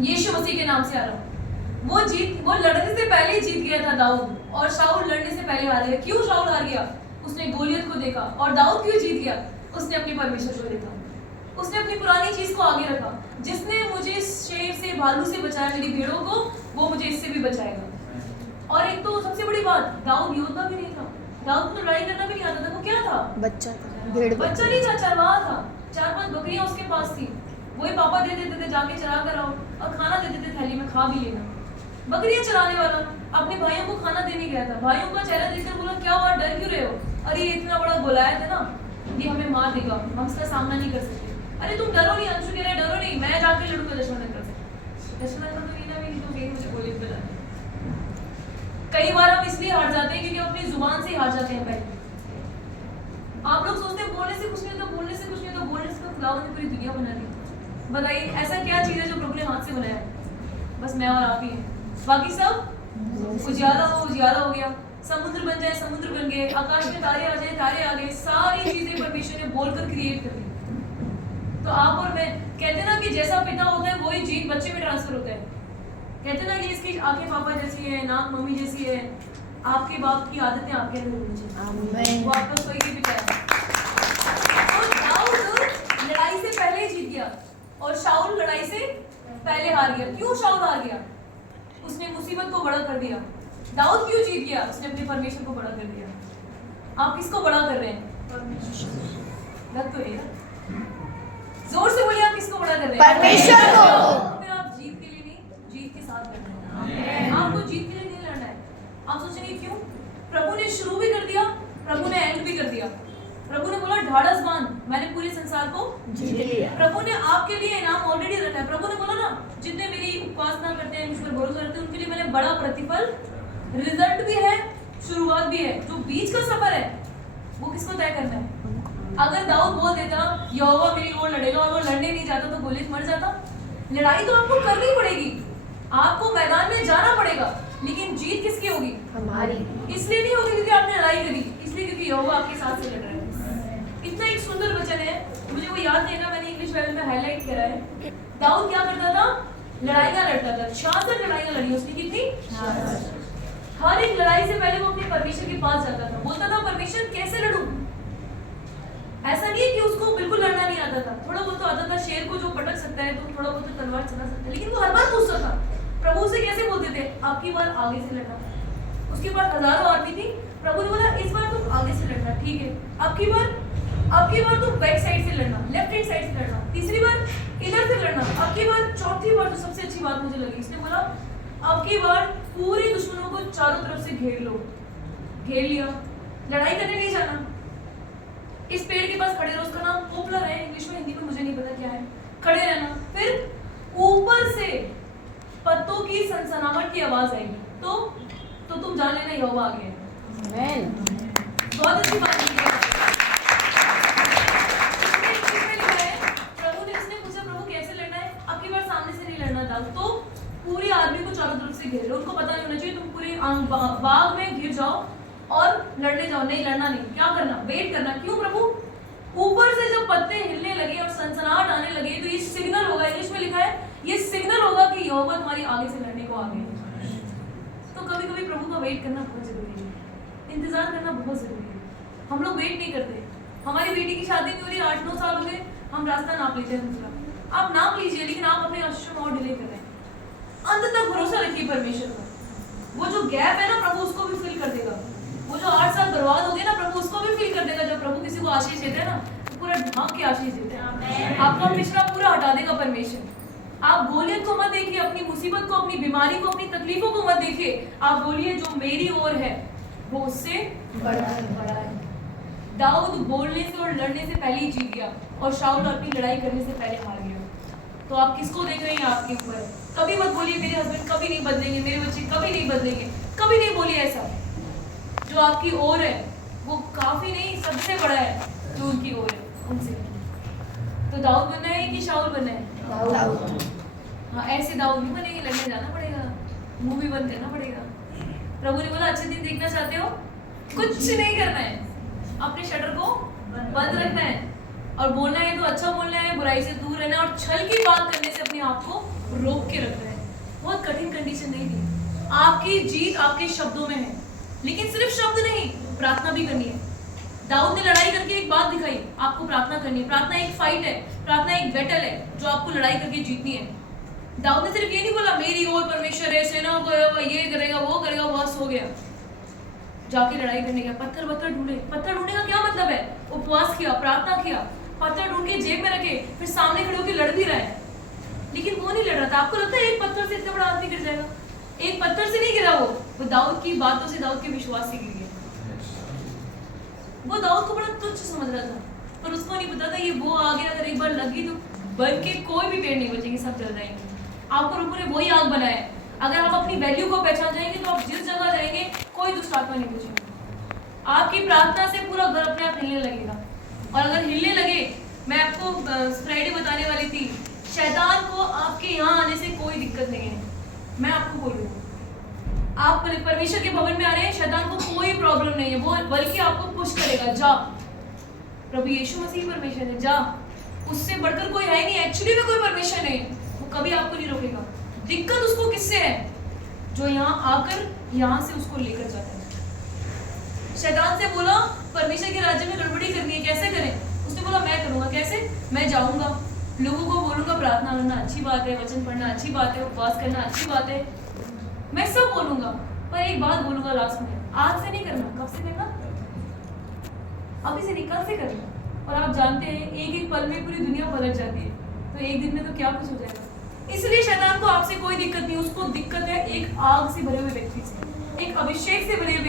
यीशु मसीह के नाम से आ रहा हूँ। वो लड़ने से पहले जीत गया था दाऊद, और शाऊल लड़ने से पहले हार गया। क्यों शाऊल हार गया? उसने गोलियत को देखा। और दाऊद क्यों जीत गया? उसने अपने परमेश्वर को देखा। उसने अपनी पुरानी चीज को आगे रखा। जिसने मुझे शेर से, भालू से बचाया, मेरी भेड़ों को, वो मुझे इससे भी बचाएगा। और एक तो सबसे बड़ी बात, दाऊद योद्धा भी नहीं था। दाऊद को लड़ाई करना भी नहीं आता था। वो क्या था? बच्चा था, भेड़ बच्चा नहीं था, चरवाहा था। 4-5 बकरियां उसके पास थी। वही पापा दे देते थे, जाके चरा कर आओ, और खाना दे देते थैली में, खा भी लेना। बकरियां चराने वाला अपने भाइयों को खाना देने गया था। भाइयों का चेहरा देखकर बोला, क्या हुआ, डर क्यों रहे हो? अरे ये इतना बड़ा गोलायत है ना, ये हमें मार देगा, हम इसका सामना नहीं कर सकते। अरे तुम डरो नहीं। अंशु कह रहा है डरो नहीं, मैं जाके लड़ूंगा दुश्मन से। दुश्मन का तो मीना भी नहीं, तो मेरी मुझे गोली पे जाना। कई बार हम इसलिए हार जाते हैं क्योंकि अपनी जुबान से हार जाते हैं। पहले आप लोग सोचते हैं बोलने से कुछ नहीं होता, बोलने से कुछ नहीं होता, बोलने से तो खुदा ने पूरी दुनिया बना दी। बताइए ऐसा क्या चीज है जो प्रभु ने हाथ से बनाया है? बस मैं और आप ही हैं। बाकी सब उजियारा हो गया। समुद्र बन जाए, समुद्र बन गए। आकाश में तारे आ जाए, तारे आ गए। सारी चीजें परमेश्वर ने बोलकर क्रिएट कर दी। तो आप और मैं कहते ना कि जैसा पिता होता है वही जीन बच्चे में ट्रांसफर होता है। कहते ना कि इसकी आंखें पापा जैसी है, नाक मम्मी जैसी है। आपके बाप की आदतें आपके अंदर होनी चाहिए। वो आपका सोई के पिता है। तो दाऊद लड़ाई से पहले जीत गया, और शाऊल लड़ाई से पहले हार गया। क्यों शाऊल हार गया? उसने मुसीबत को बड़ा कर दिया। दाऊद क्यों जीत गया? उसने अपने परमेश्वर को बड़ा कर दिया। आप किसको बड़ा कर रहे हैं? लग तो रही है। जोर से बोलिए, आप किसको बड़ा कर रहे हैं? परमेश्वर को। फिर आप जीत के लिए नहीं, जीत के साथ लड़ना है। आपको जीत के लिए नहीं लड़ना है। आप सोचेंगे क्यों? प्रभु ने शुरू भी कर दिया, प्रभु ने एंड भी कर दिया। प्रभु ने बोला ढाढ़स बांध, मैंने पूरे संसार को जीत लिया। प्रभु ने आपके लिए इनाम ऑलरेडी रखा है। प्रभु ने बोला ना, जितने मेरी उपासना करते हैं, मुझ पर भरोसा करते हैं, उनके लिए मैंने बड़ा प्रतिफल, रिजल्ट भी है, शुरुआत भी है। जो बीच का सफर है वो किसको तय करना है? अगर दाऊद बोल देता यहोवा मेरी ओर लड़ेगा, और वो लड़ने नहीं जाता तो गोलियत मर जाता। लड़ाई तो आपको करनी पड़ेगी, आपको मैदान में जाना पड़ेगा, लेकिन जीत किसकी होगी? हमारी। इसलिए नहीं होगी क्योंकि आपने लड़ाई करी, इसलिए क्योंकि यहोवा आपके साथ से लड़ रहा है। इतना एक सुंदर वचन है, मुझे वो याद नहीं है, मैंने इंग्लिश बाइबल में हाईलाइट करा है। दाऊद क्या करता था? लड़ाइयां लड़ता था। 66 लड़ाइयां लड़ी उसने। कितनी? 66। हर एक लड़ाई से पहले वो अपने परमेश्वर के पास जाता था। बोलता था परमेश्वर कैसे लड़ूं? ऐसा नहीं है कि उसको बिल्कुल लड़ना नहीं आता था, थोड़ा बहुत तो आता था। शेर को जो पटक सकता है तो थोड़ा बहुत तो तलवार चला सकता है, लेकिन वो हर बार पूछता था। प्रभु से कैसे बोलते थे? आपकी बार आगे से लड़ना। उसके बाद हजारों आदमी थी। प्रभु ने बोला इस बार तुम आगे से लड़ना, ठीक है। आपकी बार तुम बैक साइड से लड़ना, लेफ्ट हैंड साइड से लड़ना। तीसरी बार इधर से लड़ना। आपकी बार, चौथी बार तो सबसे अच्छी बात मुझे लगी, इसने बोला आपकी बार पूरे दुश्मनों को चारों तरफ से घेर लो। घेर लिया, लड़ाई करने नहीं जाना। इस पेड़ के पास खड़े रहो, उसका नाम पोपलर है, इंग्लिश में, हिंदी में मुझे नहीं पता क्या है। खड़े रहना। फिर ऊपर से पत्तों की सनसनाहट की आवाज आएगी तो तुम जान लेना यहोवा आ गया है। बहुत अच्छी बात है। प्रभु ने इसने पूछा प्रभु कैसे लड़ना है? आपकी बार सामने से नहीं लड़ना था, तो पूरी आदमी को चारों तरफ से घेर लो। उनको पता नहीं होना चाहिए, तुम पूरे बाग में घिर जाओ और लड़ने जाओ। नहीं, लड़ना नहीं। क्या करना? वेट करना। क्यों प्रभु? ऊपर से जब पत्ते हिलने लगे और सनसनाहट आने लगे तो ये सिग्नल होगा, इंग्लिश में लिखा है, ये सिग्नल होगा कि यहोवा तुम्हारी आगे से लड़ने को आ गए। तो कभी कभी प्रभु का वेट करना बहुत जरूरी है, इंतजार करना बहुत जरूरी है। हम लोग वेट नहीं करते। हमारी बेटी की शादी नहीं हो रही, 8-9 साल हो गए, हम रास्ता नाप लेते हैं दूसरा। आप नाप लीजिए, लेकिन आप अपने आशीष में और डिले कर रहे हैं। अंत तक भरोसा रखिए परमेश्वर पर। वो जो गैप है ना, प्रभु उसको भी फिल कर देगा। वो जो 8 साल बर्बाद हो गए ना, प्रभु उसको भी फिल कर देगा। जब प्रभु किसी को आशीष देते हैं ना, तो पूरा ढांक के आशीष देते हैं। आपका पिछड़ा पूरा हटा देगा परमेश्वर। आप गोलियत को मत देखिए, अपनी मुसीबत को, अपनी बीमारी को, अपनी तकलीफों को मत देखिए। आप बोलिए जो मेरी ओर है वो उससे बड़ा है। दाऊद बोलने से और लड़ने से पहले ही जीत गया, और शाऊल अपनी लड़ाई करने से पहले हार गया। तो आप किसको देख रहे हैं? आपके ऊपर। कभी मत बोलिए मेरे हस्बैंड कभी नहीं बदलेंगे, मेरे बच्चे कभी नहीं बदलेंगे, कभी नहीं बोलिए ऐसा। जो आपकी ओर है वो काफी नहीं, सबसे बड़ा है जो उनकी ओर है उनसे। तो दाऊद बनना है कि शाऊल बनना है? दाऊद। हाँ, ऐसे दाऊद नहीं बनेंगे, लड़ने जाना पड़ेगा, मूवी बंद करना पड़ेगा। प्रभु ने बोला अच्छे दिन देखना चाहते हो, कुछ नहीं करना है, अपने शटर को बंद रखना है, और बोलना है तो अच्छा बोलना है, बुराई से दूर रहना, और छल की बात करने से अपने आप को रोक के रख रहा है। बहुत कठिन कंडीशन नहीं थी। आपकी जीत आपके शब्दों में है, लेकिन सिर्फ शब्द नहीं, प्रार्थना भी करनी है। दाऊद ने लड़ाई करके एक बात दिखाई, आपको प्रार्थना करनी है। प्रार्थना एक फाइट है, प्रार्थना एक बैटल है जो आपको लड़ाई करके जीतनी है। दाऊद ने सिर्फ ये नहीं बोला मेरी ओर परमेश्वर है, सेना को ये करेगा वो करेगा, बस हो गया। जाके लड़ाई करने गया, पत्थर ढूंढे। पत्थर ढूंढने का क्या मतलब है? उपवास किया, प्रार्थना किया, पत्थर ढूंढ के जेब में रखे, फिर सामने खड़े होकर लड़ भी रहा है, लेकिन वो नहीं लड़ रहा था। आपको लगता है एक पत्थर से इतना बड़ा आदमी गिर जाएगा? एक पत्थर से नहीं गिरा, वो दाऊद की बातों से, दाऊद के विश्वास से गिर गया। वो दाऊद को बड़ा तुच्छ समझ रहा था, पर उसको नहीं पता था ये वो आगे अगर एक बार लगी तो बन के कोई भी पेड़ नहीं बचेंगे, सब जल जाएंगे। आपको प्रभु ने वही आग बनाया है। अगर आप अपनी वैल्यू को पहचान जाएंगे तो आप जिस जगह जाएंगे कोई दुष्ट आत्मा नहीं पूछेगा। आपकी प्रार्थना से पूरा घर अपने आप हिलने लगेगा। और अगर हिलने लगे, मैं आपको फ्राइडे बताने वाली थी, शैतान को आपके यहाँ आने से कोई दिक्कत नहीं है। मैं आपको बोल रही हूँ, आप परमेश्वर के भवन में आ रहे हैं, शैतान को कोई प्रॉब्लम नहीं है, वो बल्कि आपको पुश करेगा, जा, प्रभु यीशु मसीह परमेश्वर है, जा, उससे बढ़कर कोई है नहीं, एक्चुअली में कोई परमेश्वर नहीं, वो कभी आपको नहीं रोकेगा। दिक्कत उसको किससे है? जो यहाँ आकर यहाँ से उसको लेकर जाता है। शैतान से बोला परमेश्वर के राज्य में गड़बड़ी करनी है, कैसे करें? उसने बोला मैं करूंगा। कैसे? मैं जाऊंगा, लोगों को बोलूंगा प्रार्थना करना अच्छी बात है, वचन पढ़ना अच्छी बात है, उपवास करना अच्छी बात है, मैं सब बोलूंगा, पर एक बात बोलूंगा लास्ट में, आज से नहीं करना। कब से करना? अभी से नहीं, कल से करना। और आप जानते हैं एक एक पल में पूरी दुनिया पलट जाती है, तो एक दिन में तो क्या कुछ हो जाएगा। इसलिए शैतान को आपसे कोई दिक्कत नहीं, उसको दिक्कत है एक आग से भरे हुए व्यक्ति से, एक अभिषेक से भरे हुए